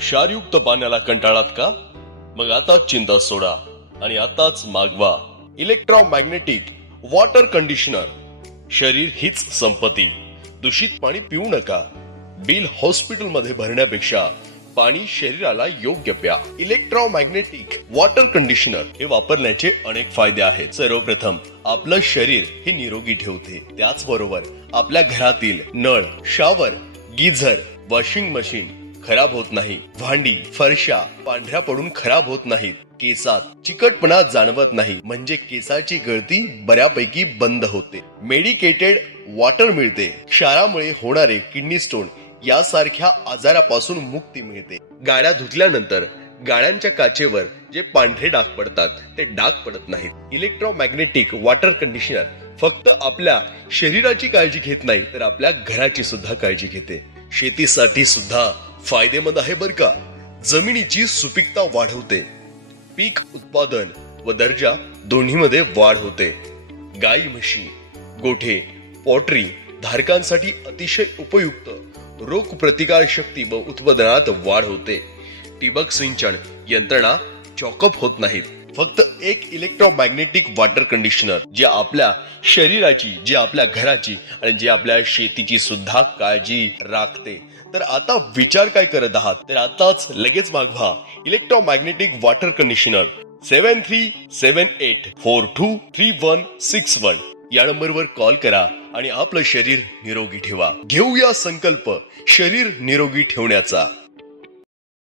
क्षारयुक्त पाण्याला कंटाळात का? मग आता चिंता सोडा आणि आताच मागवा इलेक्ट्रोमॅग्नेटिक वॉटर कंडिशनर. शरीर हीच संपत्ती. दूषित पाणी पिऊ नका. बिल हॉस्पिटल मध्ये भरण्यापेक्षा पाणी शरीराला योग्य प्या. इलेक्ट्रोमॅग्नेटिक वॉटर कंडिशनर हे वापरण्याचे अनेक फायदे आहेत. सर्वप्रथम आपलं शरीर हे निरोगी ठेवते. त्याचबरोबर आपल्या घरातील नळ, शॉवर, गीझर, वॉशिंग मशीन खराब होत नाही. भांडी, फरशा पांढऱ्या पडून खराब होत नाहीत. केसात चिकटपणा जाणवत नाही, म्हणजे केसाची गळती बऱ्यापैकी बंद होते. मेडिकेटेड वॉटर मिळते. क्षारामुळे होणारे किडनी स्टोन यासारख्या आजारापासून मुक्ती मिळते. गाड्या धुतल्यानंतर गाड्यांच्या काचेवर जे पांढरे डाग पडतात ते डाग पडत नाहीत. इलेक्ट्रोमॅग्नेटिक वॉटर कंडिशनर फक्त आपल्या शरीराची काळजी घेत नाही, तर आपल्या घराची सुद्धा काळजी घेते. शेतीसाठी सुद्धा फायदेमंद आहे बर का. जमिनीची सुपीकता वाढवते. पीक उत्पादन व दर्जा दोन्हीमध्ये वाढ होते. गाई, म्हशी, गोठे, पोल्ट्री धारकांसाठी अतिशय उपयुक्त. रोग प्रतिकार शक्ती व उत्पादनात वाढ होते. ठिबक सिंचन यंत्रणा चॉकअप होत नाहीत. फक्त एक इलेक्ट्रोमॅग्नेटिक वॉटर कंडिशनर जे आपल्या शरीराची, जे आपल्या घराची आणि जे आपल्या शेतीची सुद्धा काळजी राखते. तर आता विचार काय करत आहात? तर आताच लगेच मागवा इलेक्ट्रोमॅग्नेटिक वॉटर कंडिशनर. 7378423161 या नंबरवर कॉल करा आणि आपलं शरीर निरोगी ठेवा. घेऊया संकल्प शरीर निरोगी ठेवण्याचा.